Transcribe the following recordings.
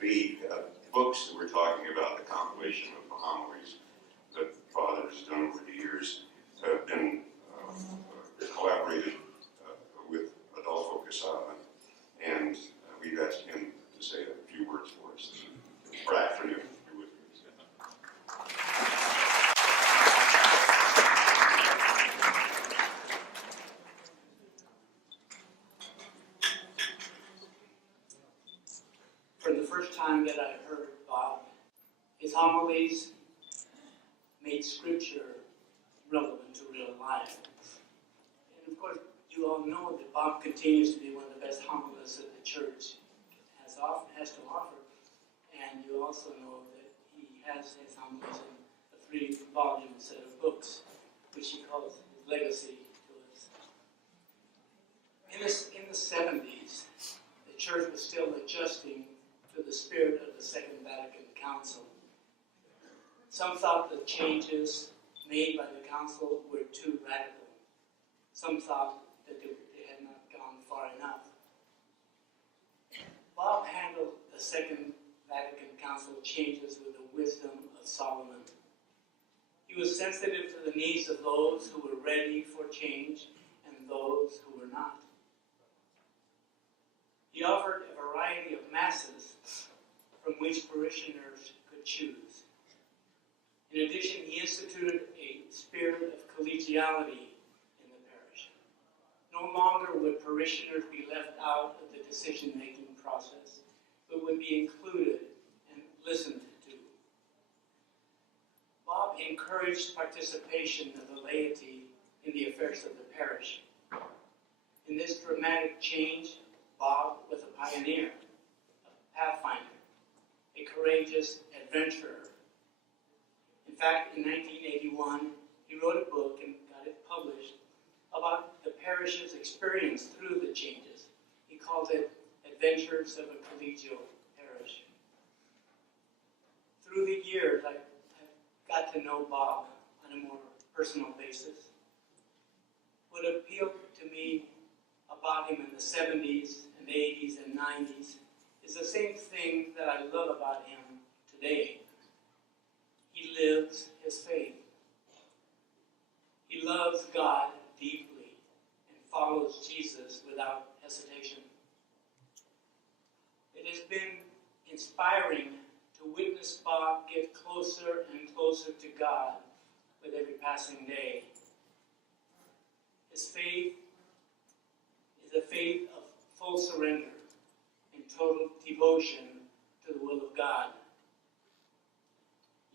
The books that we're talking about, the compilation of the homilies that Father has done over the years, have been collaborated with Adolfo Quesada, and we've asked him to say a few words for us. Brad, for you. From the first time that I heard Bob, his homilies made Scripture relevant to real life. And of course, you all know that Bob continues to be one of the best homilists that the church has to offer. And you also know that he has his homilies in a 3-volume set of books, which he calls his legacy to us. In the 70s, the church was still adjusting to the spirit of the Second Vatican Council. Some thought the changes made by the Council were too radical. Some thought that they had not gone far enough. Bob handled the Second Vatican Council changes with the wisdom of Solomon. He was sensitive to the needs of those who were ready for change and those who were not. He offered a variety of masses from which parishioners could choose. In addition, he instituted a spirit of collegiality in the parish. No longer would parishioners be left out of the decision-making process, but would be included and listened to. Bob encouraged participation of the laity in the affairs of the parish. In this dramatic change, Bob was a pioneer, a pathfinder, a courageous adventurer. In fact, in 1981, he wrote a book and got it published about the parish's experience through the changes. He called it Adventures of a Collegial Parish. Through the years, I've got to know Bob on a more personal basis. What appealed to me about him in the 70s and 80s and 90s is the same thing that I love about him today. He lives his faith. He loves God deeply and follows Jesus without hesitation. It has been inspiring to witness Bob get closer and closer to God with every passing day. His faith is a faith of full surrender and total devotion to the will of God.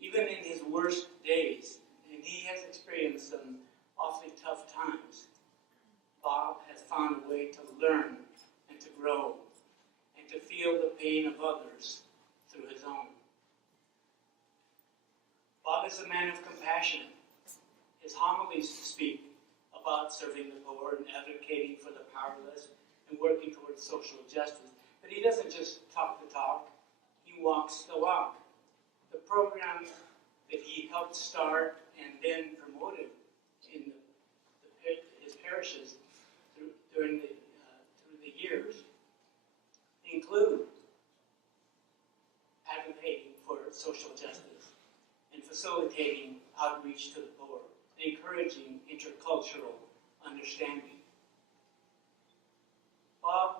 Even in his worst days, and he has experienced some awfully tough times, Bob has found a way to learn and to grow and to feel the pain of others through his own. Bob is a man of compassion. His homilies speak about serving the poor and advocating for the powerless and working towards social justice. But he doesn't just talk the talk, he walks the walk. The program that he helped start and then promoted in his parishes through the years include advocating for social justice and facilitating outreach to the poor, encouraging intercultural understanding. Bob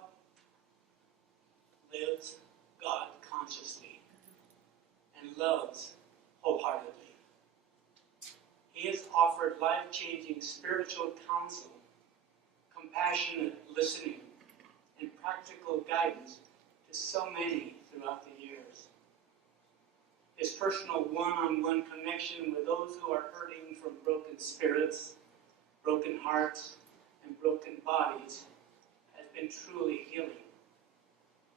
lives God consciously and loves wholeheartedly. He has offered life-changing spiritual counsel, compassionate listening, and practical guidance to so many throughout the years. His personal one-on-one connection with those who are hurting from broken spirits, broken hearts, and broken bodies has been truly healing.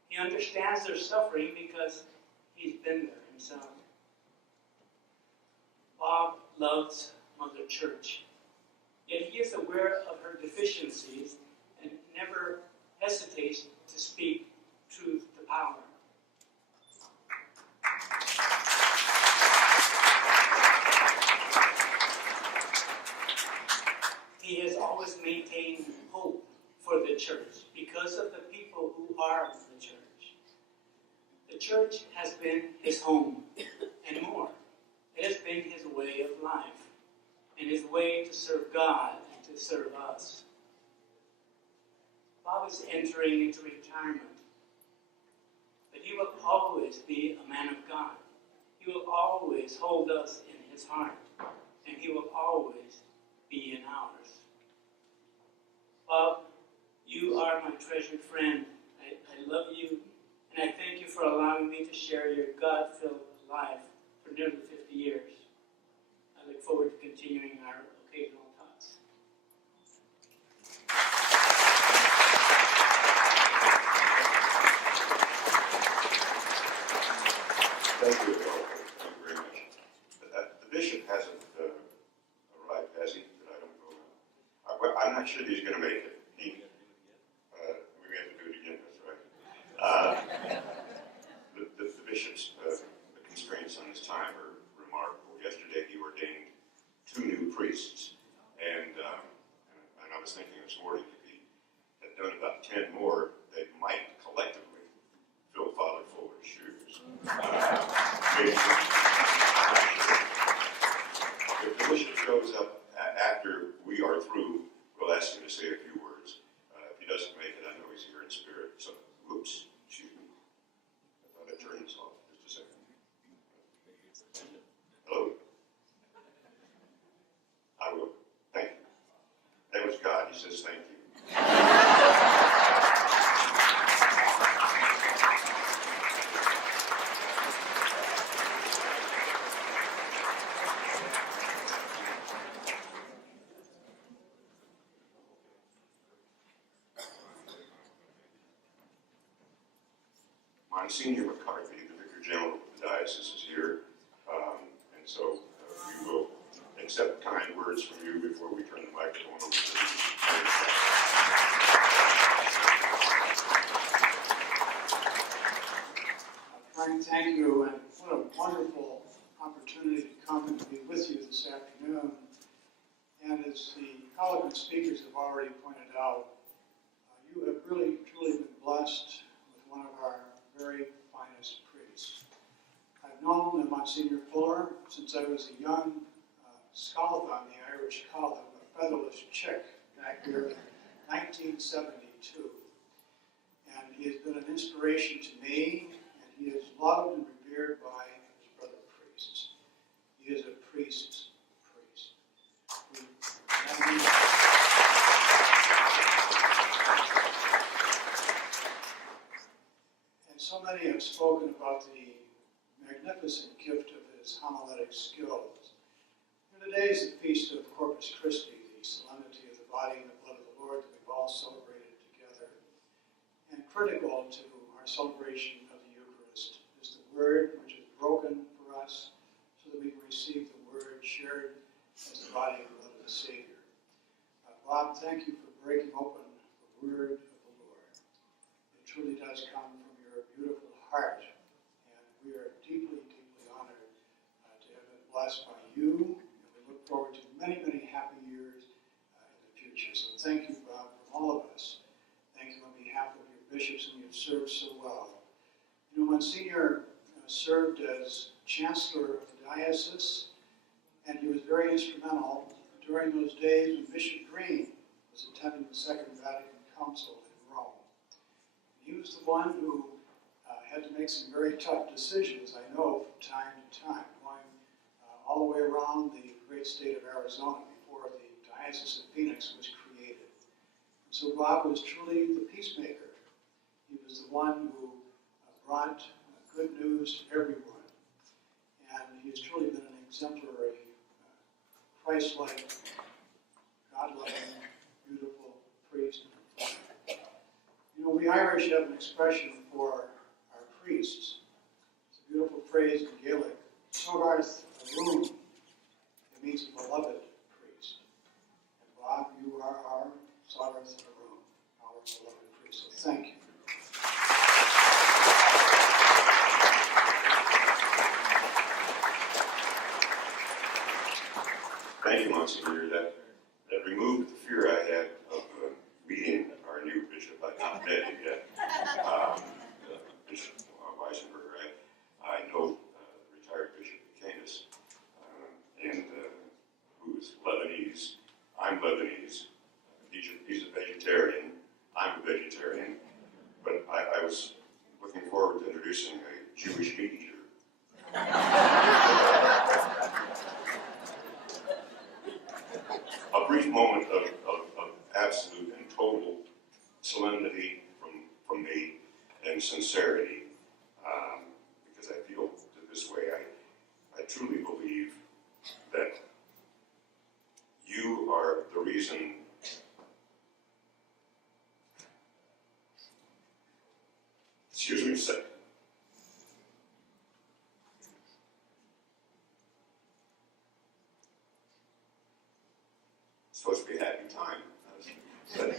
He understands their suffering because he's been there himself. Bob loves Mother Church, yet he is aware of her deficiencies and never hesitates to speak truth to power. He has always maintained hope for the church because of the people who are the church. The church has been his home and more. It has been his way of life and his way to serve God and to serve us. Bob is entering into retirement, but he will always be a man of God. He will always hold us in his heart, and he will always be in ours. Bob, you are my treasured friend. I love you, and I thank you for allowing me to share your God-filled life for nearly 50 years. I look forward to continuing our occasional talks. Thank you, Bill. Thank you very much. The bishop hasn't arrived, has he? That I don't know. Well, I'm not sure that he's going to make it. We have to do it again, that's right. The bishop's the constraints on his time are remarkable. Yesterday he ordained 2 new priests, and I was thinking this morning if he had done about 10 more, they might collectively fill Father Fuller's shoes. Maybe. If the bishop shows up after we are through, we'll ask him to say a few words. If he doesn't make it, I know he's here in spirit. So, oops, excuse me. I thought I turned this off. Just a second. Hello? I will. Thank you. That was God. He says thank you. Monsignor McCarthy, the Vicar General of the Diocese, is here, and so we will accept kind words from you before we turn the microphone over to you. Frank, thank you, and what a wonderful opportunity to come and be with you this afternoon. And as the eloquent speakers have already pointed out, you have really, truly been blessed with one of our very finest priests. I've known Monsignor Fuller since I was a young scallop on the Irish column, a featherless chick back here in 1972. And he has been an inspiration to me, and he is loved and revered by his brother priests. He is a priest's priest. And so many have spoken about the magnificent gift of his homiletic skills. And today is the feast of Corpus Christi, the solemnity of the body and the blood of the Lord that we've all celebrated together. And critical to our celebration of the Eucharist is the Word which is broken for us so that we can receive the Word shared as the body and blood of the Savior. Bob, thank you for breaking open the Word of the Lord. It truly does come from your beautiful heart, and we are deeply, deeply honored to have been blessed by you, and we look forward to many, many happy years in the future. So thank you, Bob, from all of us. Thank you on behalf of your bishops, and you've served so well. You know, Monsignor served as Chancellor of the Diocese, and he was very instrumental during those days when Bishop Green was attending the Second Vatican Council in Rome. He was the one who had to make some very tough decisions, I know, from time to time, going all the way around the great state of Arizona before the Diocese of Phoenix was created. And so Bob was truly the peacemaker. He was the one who brought good news to everyone. And he has truly been an exemplary, Christ-like, God-loving, beautiful priest. You know, we Irish have an expression for our priests. It's a beautiful phrase in Gaelic. Sogarth Arun. It means a beloved priest. And Bob, you are our Sogarth Arun, our beloved priest. So thank you. Thank you, Monsignor. That removed the fear I had of meeting our new bishop. I've not met him yet. Bishop Weisenberger. was looking forward to introducing a Jewish meat eater. A brief moment of absolute and total solemnity from me and sincerity, because I feel this way. I truly believe that you are the reason. Excuse me a second. It's supposed to be a happy time. But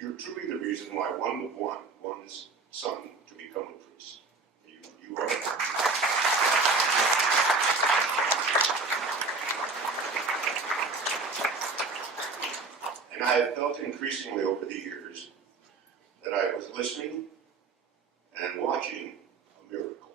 you're truly the reason why one would want one's son to become a priest. You are. And I have felt increasingly over the years that I was listening and watching a miracle.